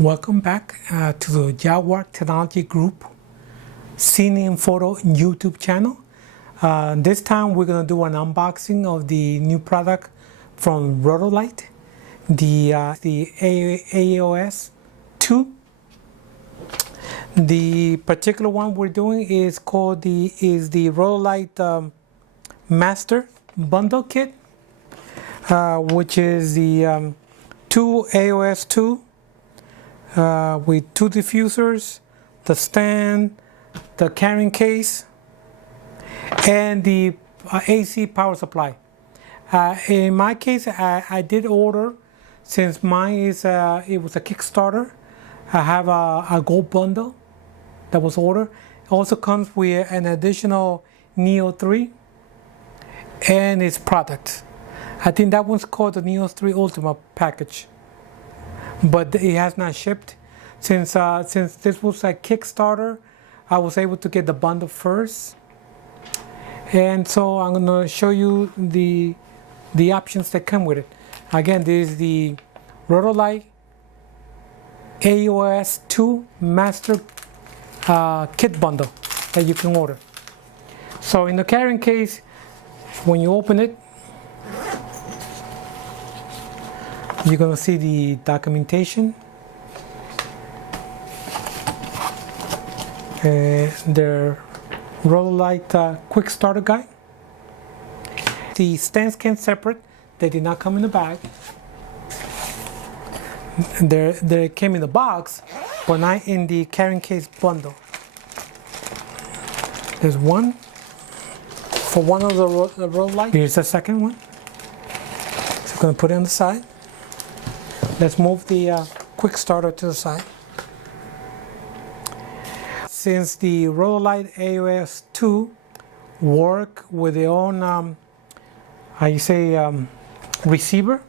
Welcome back to the Jaguar Technology Group Cine-Photo YouTube channel. This time we're going to do an unboxing of the new product from Rotolight, the AEOS 2. The particular one we're doing is called the Rotolight Master Bundle Kit, which is the 2 AEOS 2 with 2 diffusers, the stand, the carrying case, and the AC power supply. In my case, I did order, since mine is it was a Kickstarter. I have a gold bundle that was ordered. It also comes with an additional Neo 3 and its product. I think that one's called the Neo 3 Ultimate package, but it has not shipped. Since this was a Kickstarter, I was able to get the bundle first, and so I'm going to show you the options that come with it. Again, this is the Rotolight AEOS 2 Master Kit Bundle that you can order. So in the carrying case, when you open it, you're going to see the documentation, the Rotolight Quick Starter Guide. The stands came separate. They did not come in the bag. They came in the box, but not in the carrying case bundle. There's one for one of the Rotolight. Here's the second one. So I'm going to put it on the side. Let's move the quick starter to the side. Since the Rotolight AEOS 2 work with their own, receiver,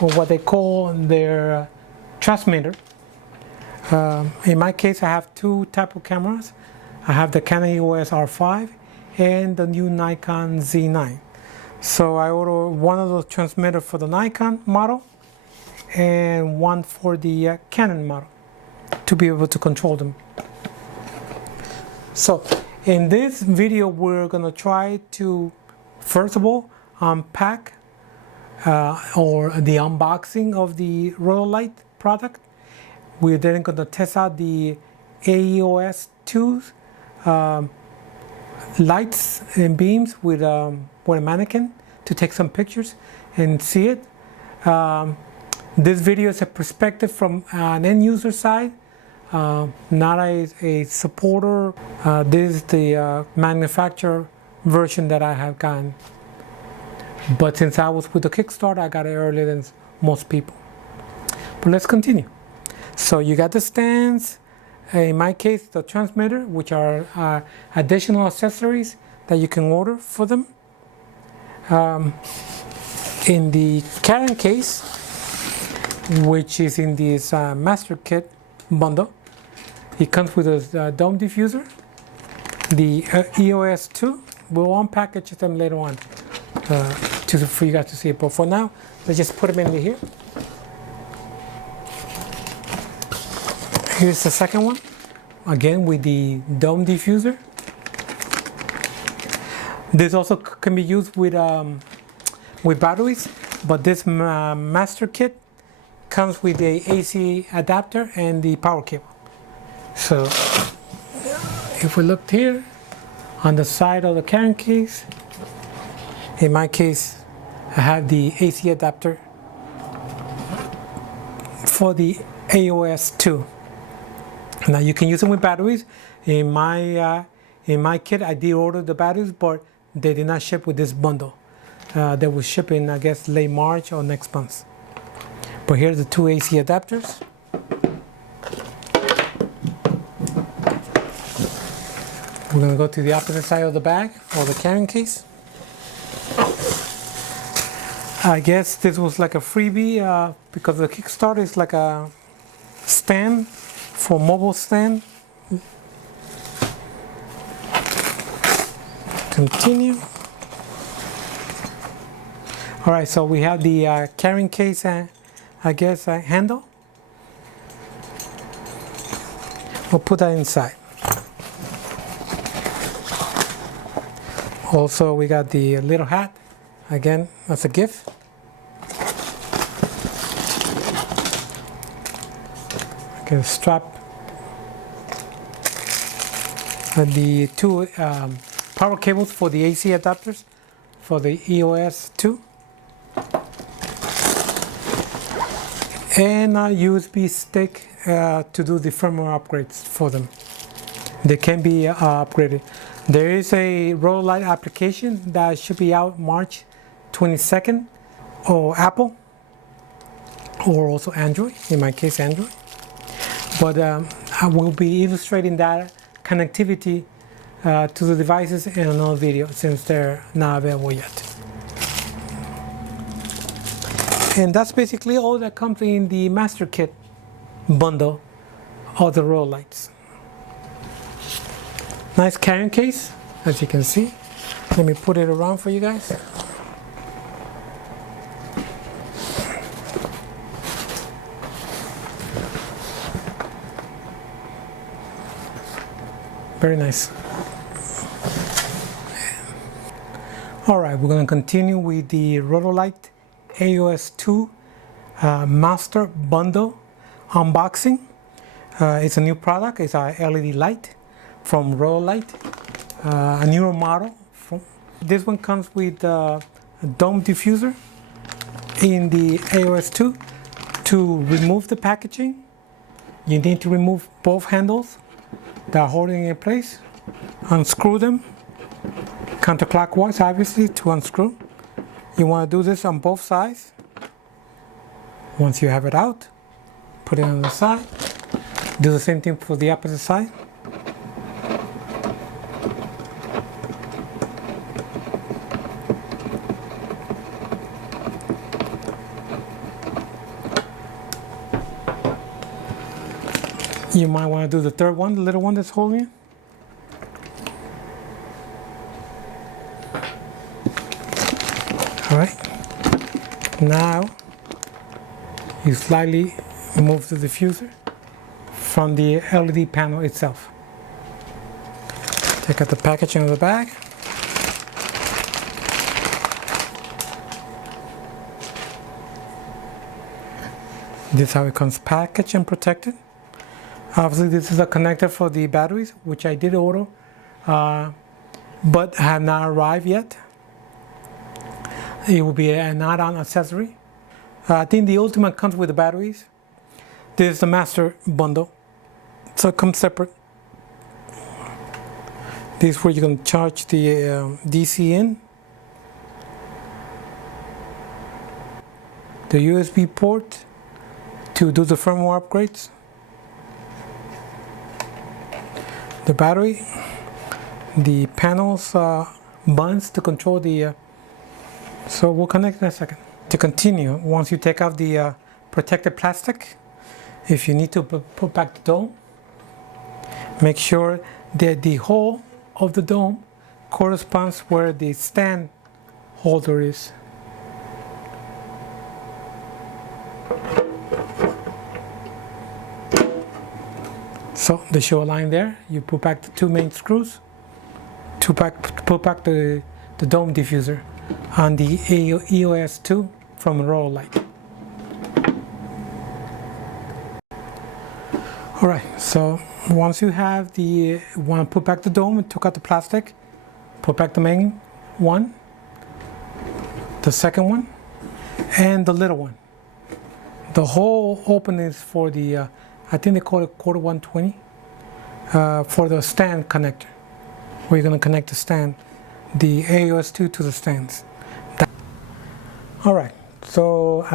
or what they call their transmitter. In my case, I have 2 type of cameras. I have the Canon EOS R5 and the new Nikon Z9. So I ordered one of those transmitters for the Nikon model and one for the Canon model to be able to control them. So in this video, we're going to try to, first of all, unpack or the unboxing of the Rotolight product. We're then going to test out the AEOS 2 lights and beams with a mannequin to take some pictures and see it. This video is a perspective from an end user side, not a supporter. This is the manufacturer version that I have gotten. But since I was with the Kickstarter, I got it earlier than most people. But let's continue. So you got the stands, in my case the transmitter, which are additional accessories that you can order for them. In the carrying case, which is in this Master Kit bundle, it comes with a dome diffuser, the EOS 2. We'll unpackage them later on for you guys to see it. But for now, let's just put them in here. Here's the second one, again with the dome diffuser. This also can be used with batteries, but this Master Kit comes with the AC adapter and the power cable. So if we look here on the side of the carrying case, in my case I have the AC adapter for the AEOS 2. Now you can use them with batteries. In my kit, I did order the batteries, but they did not ship with this bundle. They will ship in, I guess, late March or next month. But here's the 2 AC adapters. We're going to go to the opposite side of the bag, or the carrying case. I guess this was like a freebie because the Kickstarter is like a stand for mobile stand. Continue. All right, so we have the carrying case, I guess, handle. we'll put that inside. Also, we got the little hat. Again, that's a gift. Okay, strap. The two power cables for the AC adapters for the EOS 2. And a USB stick to do the firmware upgrades for them. They can be upgraded. There is a Rotolight application that should be out March 22nd, or Apple, or also Android, in my case Android. But I will be illustrating that connectivity to the devices in another video since they're not available yet. And that's basically all that comes in the master kit bundle of the Rotolights. Nice carrying case, as you can see. Let me put it around for you guys. Very nice. Alright, we're going to continue with the Rotolight AEOS 2 Master Bundle unboxing. It's a new product. It's a LED light from Rotolight, a newer model. This one comes with a dome diffuser in the AEOS 2. To remove the packaging, you need to remove both handles that are holding it in place. Unscrew them counterclockwise, obviously, to unscrew. You want to do this on both sides. Once you have it out, put it on the side. Do the same thing for the opposite side. You might want to do the third one, the little one that's holding it. Alright, now you slightly remove the diffuser from the LED panel itself. Take out the packaging of the bag. This is how it comes packaged and protected. Obviously, this is a connector for the batteries, which I did order, but have not arrived yet. It will be an add-on accessory. I think the Ultimate comes with the batteries. This is the master bundle, so it comes separate. This is where you're going to charge the DC in. The USB port to do the firmware upgrades. The battery, the panels, buttons to control the. So we'll connect in a second. To continue, once you take out the protected plastic, if you need to put back the dome, make sure that the hole of the dome corresponds where the stand holder is. So they show a line there. You put back the two main screws to put back the dome diffuser on the EOS 2 from Rotolight. Alright, so once you have want to put back the dome and took out the plastic, put back the main one, the second one, and the little one. The whole opening is for the, I think they call it quarter 120, for the stand connector, where you're going to connect the stand, the AEOS 2 to the stands. Alright, so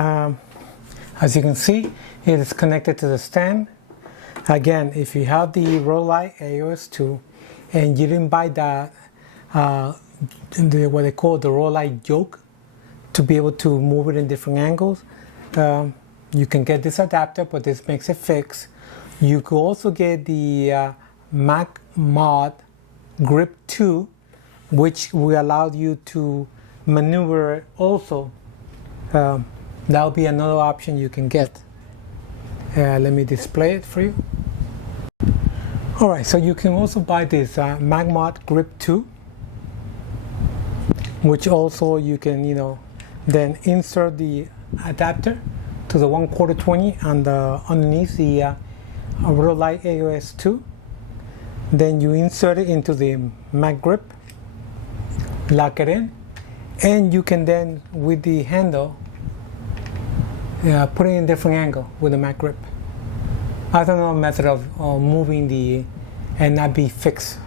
as you can see, it is connected to the stand. Again, if you have the Rotolight AEOS 2 and you didn't buy that, what they call the Rotolight yoke, to be able to move it in different angles, you can get this adapter, but this makes it fixed. You could also get the Mac Mod Grip 2, which will allow you to maneuver also. That'll be another option you can get. Let me display it for you. Alright, so you can also buy this Magmod Grip 2, which also you can, then insert the adapter to the 1/4 20 and underneath the Rotolight AEOS 2. Then you insert it into the mag grip, lock it in, and you can then, with the handle, put it in a different angle with the mag grip. I don't know a method of moving and not be fixed.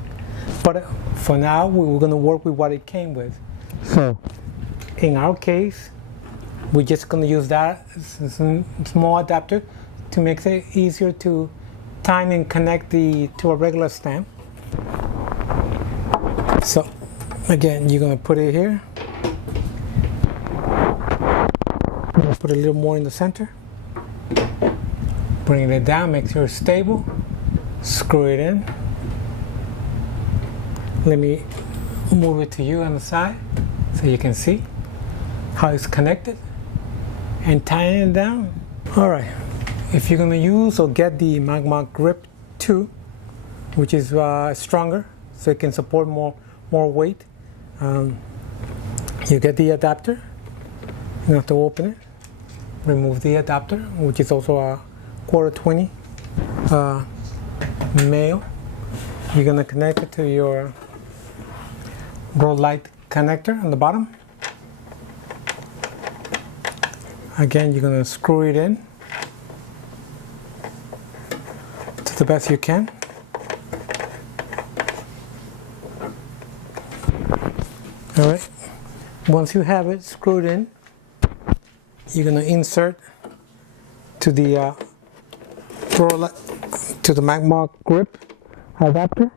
But for now, we're going to work with what it came with. So, in our case, we're just going to use that small adapter to make it easier to time and connect to a regular stand. So, again, you're going to put it here. I'm going to put a little more in the center. Bring it down, make sure it's stable. Screw it in. Let me move it to you on the side so you can see how it's connected and tying it down. Alright, if you're going to use or get the Magmod Grip 2, which is stronger so it can support more weight, you get the adapter. You have to open it, remove the adapter, which is also a 1/4 20 male. You're going to connect it to your Rotolight connector on the bottom. Again, you're going to screw it in to the best you can. Alright, once you have it screwed in, you're going to insert to the Magmod Grip adapter.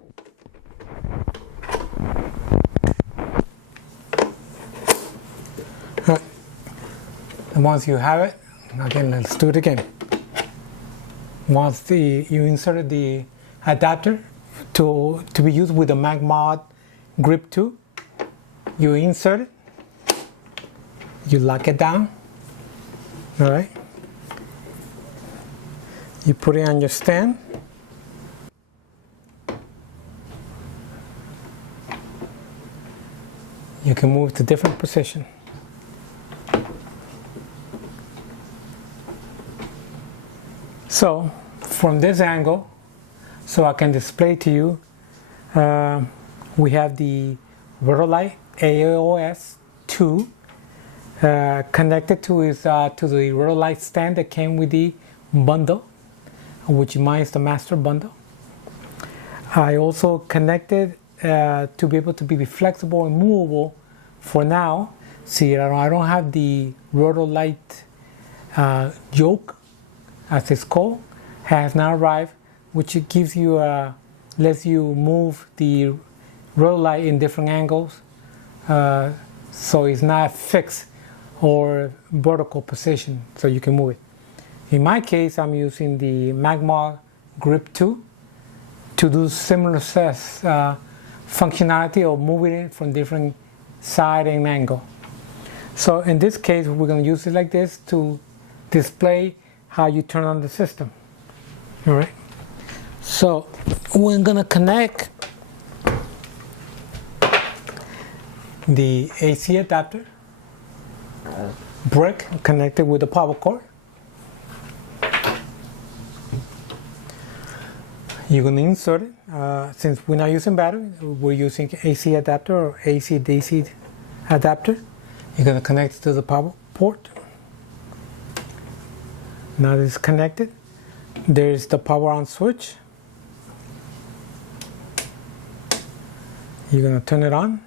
And once you have it, again, let's do it again. Once you inserted the adapter to be used with the Magmod Grip 2, you insert it, you lock it down, all right? You put it on your stand. You can move to different position. So, from this angle, so I can display to you, we have the Rotolight AEOS 2 connected to the Rotolight stand that came with the bundle, which mine is the master bundle. I also connected to be able to be flexible and movable for now. See, I don't have the Rotolight yoke, as it's called, has now arrived, which it gives you lets you move the Rotolight in different angles, so it's not fixed or vertical position, so you can move it. In my case, I'm using the Magmod Grip 2 to do similar functionality of moving it from different side and angle. So in this case, we're going to use it like this to display how you turn on the system. All right. So we're going to connect the AC adapter, brick connected with the power cord. You're going to insert it. Since we're not using battery, we're using AC adapter or AC DC adapter. You're going to connect it to the power port. Now it's connected. There's the power on switch. You're going to turn it on.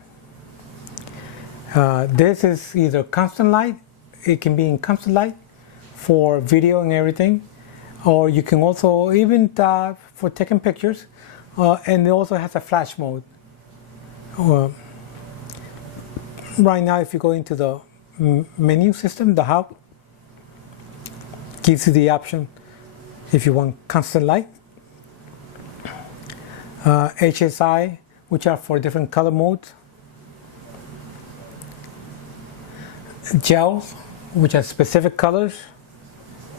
This is either constant light. It can be in constant light for video and everything, or you can also even for taking pictures, and it also has a flash mode. Right now, if you go into the menu system, the hub gives you the option if you want constant light, HSI, which are for different color modes, gels, which are specific colors,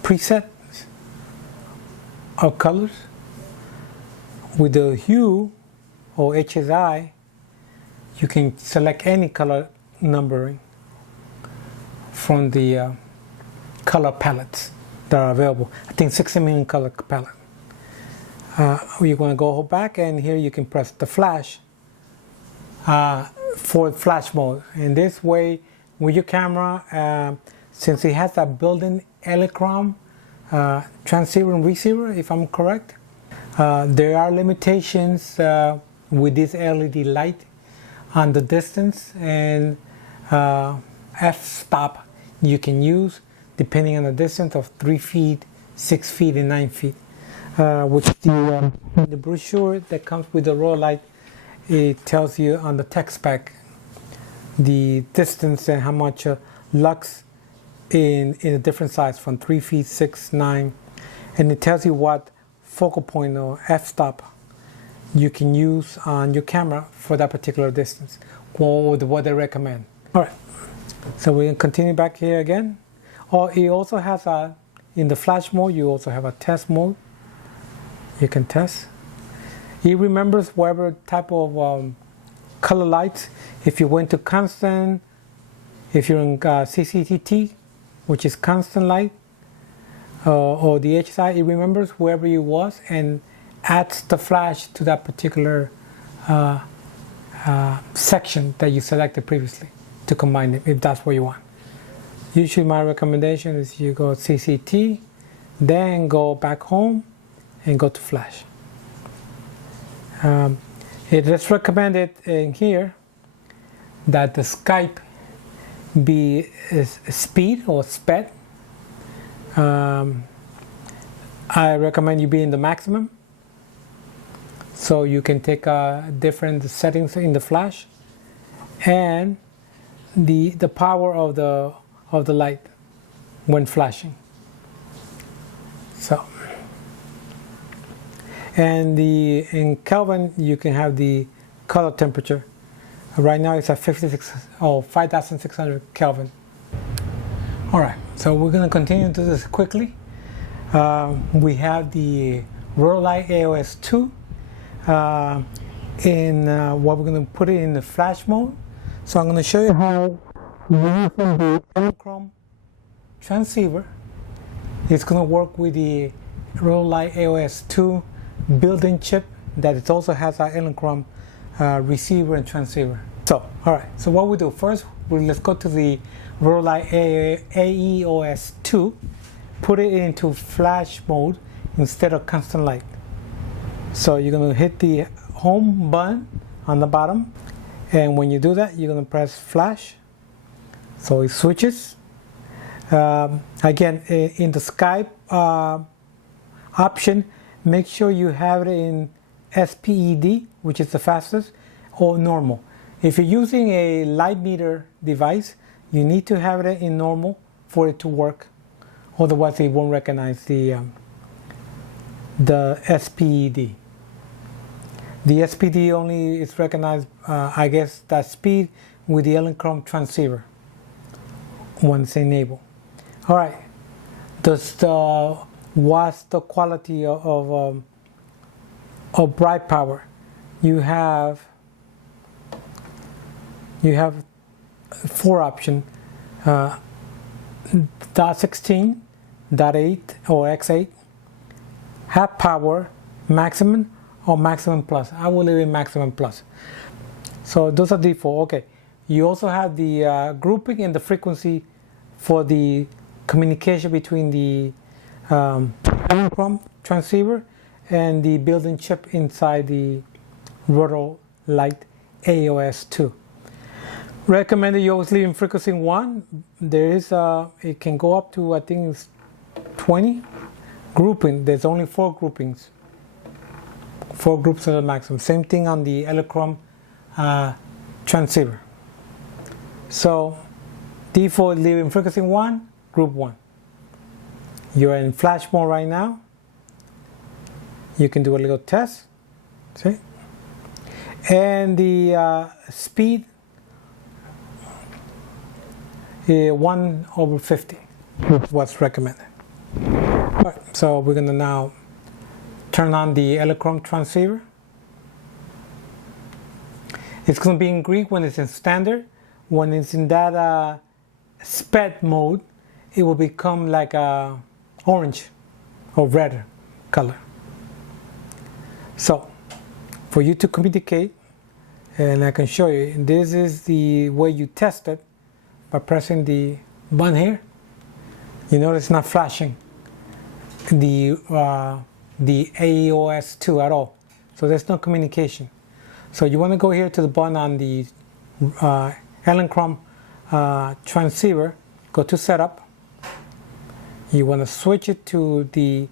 presets of colors, with the hue or HSI, you can select any color numbering from the color palettes that are available. I think 60 million color palette. You're going to go back, and here you can press the flash for flash mode. And this way, with your camera, since it has that built-in Elinchrom transceiver and receiver, if I'm correct, there are limitations with this LED light on the distance and f-stop you can use depending on the distance of 3 feet, 6 feet, and 9 feet. Which the brochure that comes with the Rotolight, it tells you on the tech spec the distance and how much lux in a different size from 3 feet, 6, 9, and it tells you what focal point or f-stop you can use on your camera for that particular distance, or what they recommend. All right, so we can continue back here again. It also has in the flash mode, you also have a test mode. You can test. It remembers whatever type of color lights. If you went to constant, if you're in CCTT, which is constant light, or the HSI, it remembers wherever you was and adds the flash to that particular section that you selected previously to combine it, if that's what you want. Usually my recommendation is you go CCT, then go back home and go to flash. It is recommended in here that the Skype be speed or sped. I recommend you be in the maximum, so you can take different settings in the flash, and the power of the light when flashing. So, and in Kelvin you can have the color temperature. Right now it's at 5,600 Kelvin. All right, so we're going to continue to do this quickly. We have the Rotolight AEOS 2 what we're going to put it in the flash mode. So I'm going to show you how using the Elinchrom transceiver, it's going to work with the Rotolight AEOS 2 built-in chip that it also has our Elinchrom receiver and transceiver. So, all right, so what we do first, let's go to the Rotolight AEOS 2, put it into flash mode instead of constant light. So you're going to hit the home button on the bottom, and when you do that, you're going to press flash, so it switches. Again, in the Skype option, make sure you have it in SPED, which is the fastest, or normal. If you're using a light meter device, you need to have it in normal for it to work. Otherwise, it won't recognize the SPED. The SPD only is recognized, I guess, that speed with the Elinchrom transceiver once enabled. All right. What's the quality of bright power? You have 4 options: .16, .8 or X8, half power, maximum, or maximum plus. I will leave it maximum plus. So those are default. Okay. You also have the grouping and the frequency for the communication between the Elinchrom transceiver and the built-in chip inside the Rotolight AEOS 2. Recommended you always leave in frequency 1. There is it can go up to, I think it's 20 grouping. There's only 4 groupings. 4 groups are the maximum. Same thing on the Elinchrom transceiver. So default, leave in frequency 1, group 1. You're in flash mode right now. You can do a little test. See? And the speed, 1/50 is what's recommended. All right, so we're going to now turn on the Elinchrom transceiver. It's going to be in green when it's in standard. When it's in that SPED mode, it will become like a orange or red color. So for you to communicate, and I can show you, this is the way you test it by pressing the button here. You notice it's not flashing the AEOS 2 at all, so there's no communication. So you want to go here to the button on the Elinchrom transceiver, go to setup. You want to switch it to the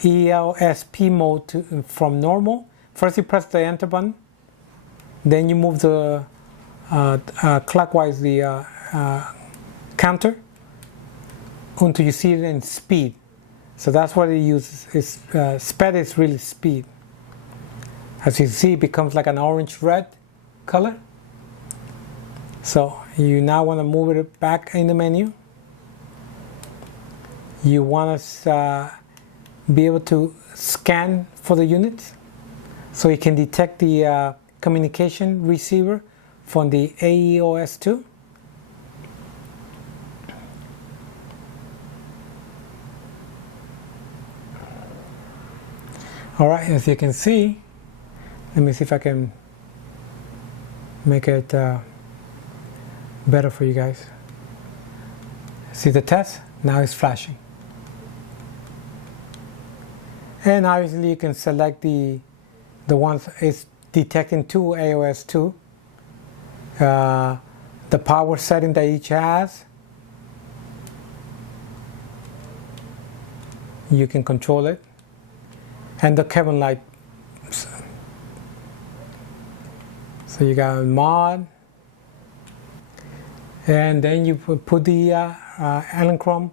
ELSP mode from normal. First you press the enter button, then you move the clockwise the counter until you see it in speed. So that's what it uses. It's, SPED is really speed. As you see, it becomes like an orange-red color. So you now want to move it back in the menu. You want to be able to scan for the units, so you can detect the communication receiver from the AEOS 2. All right, as you can see, let me see if I can make it better for you guys. See the test? Now it's flashing. And obviously you can select the ones it's detecting to AEOS 2. The power setting that each has. You can control it. And the Kevin light. So you got mod, and then you put the Elinchrom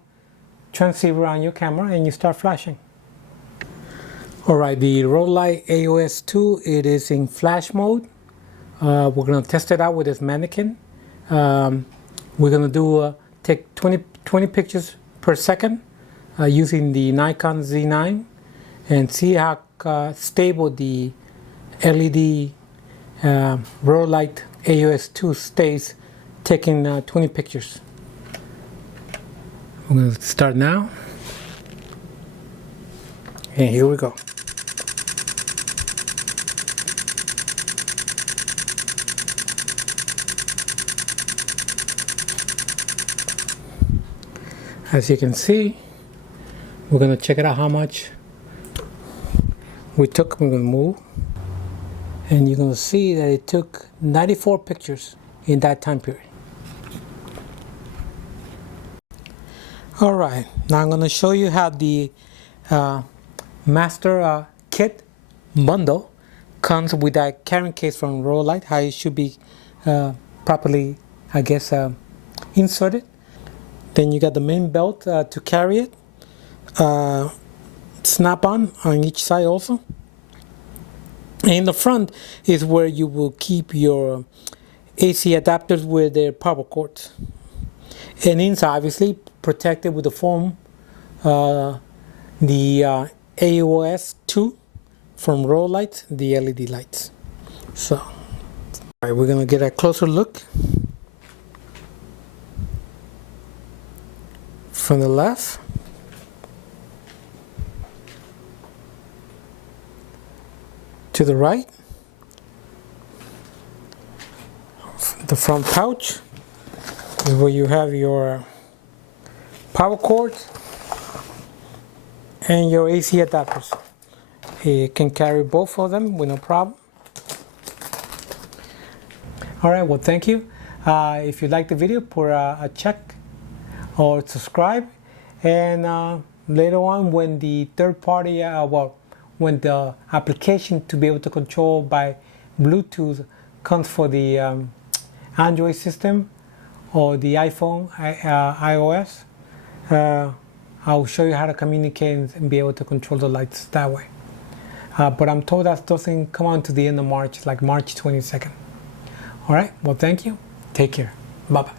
transceiver on your camera and you start flashing. Alright, the Rotolight AEOS 2, it is in flash mode. We're going to test it out with this mannequin. We're going to do take 20 pictures per second using the Nikon Z9 and see how stable the LED Rotolight AEOS 2 stays taking 20 pictures. I'm going to start now. And here we go. As you can see, we're going to check it out how much we took. We're going to move. And you're going to see that it took 94 pictures in that time period. Alright, now I'm going to show you how the master kit bundle comes with that carrying case from Rotolight, how it should be properly, I guess, inserted. Then you got the main belt to carry it, snap-on each side also. In the front is where you will keep your AC adapters with their power cords. And inside, obviously, protected with the foam, the AEOS 2 from Rotolight, the LED lights. So, all right, we're going to get a closer look. From the left. To the right, the front pouch is where you have your power cords and your AC adapters. You can carry both of them with no problem. Alright, well, thank you. If you like the video, put a check or subscribe, and later on when the third party, when the application to be able to control by Bluetooth comes for the Android system or the iPhone iOS, I'll show you how to communicate and be able to control the lights that way. But I'm told that doesn't come on to the end of March, like March 22nd. Alright, well, thank you. Take care. Bye-bye.